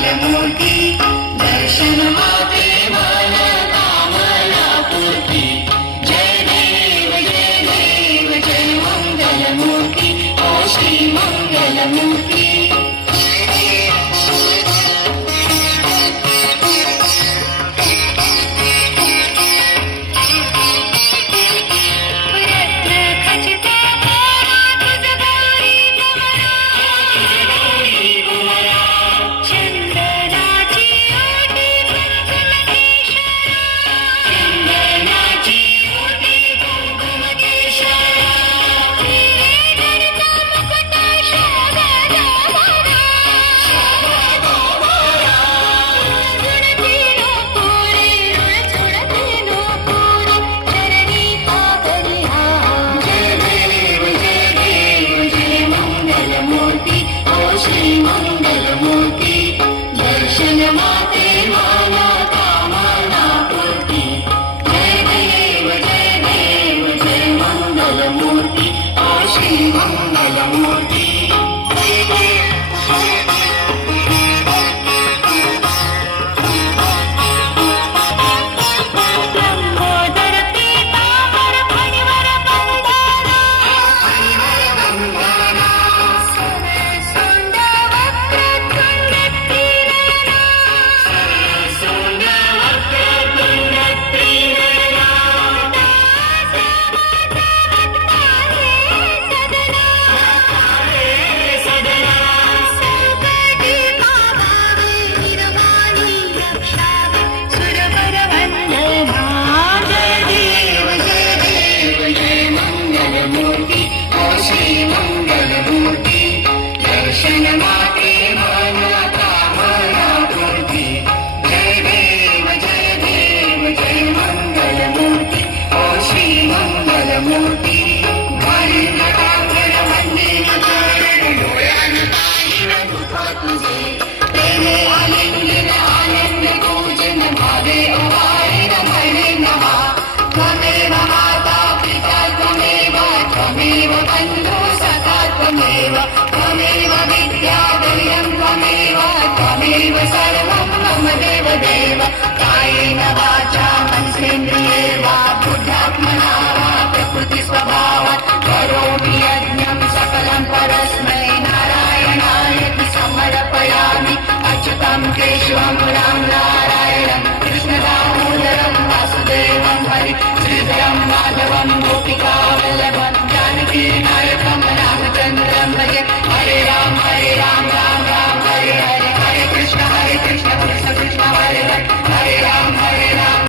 मूर्ति दर्शनमाके माता जय देव जय देव जय मङ्गलमूर्ति कोशी मङ्गलमूर्ति Come on, come on. श्रीमङ्गलमूर्ति दर्शनमाते माता मानापूर्ति जय देव जय देव जय मङ्गलमूर्ति ओ श्रीमङ्गलमूर्ति भरमटाकरवन्देन कारणोयानतायि तुल्यं त्वमेव त्वमेव सर्वं मम देवदेव। कायेन वाचा मनसेन्द्रिये वा बुद्धात्मना वा प्रकृतिस्वभावात्। करोमि यज्ञं सकलं परस्मै नारायणाय समर्पयामि। अच्युतं केशवं राम नारायणं कृष्णदामोदरं वासुदेवं हरि श्रीधरं माधवं गोपिकावल्लभं जानकी नायकं रामचन्द्रं भजे। हरे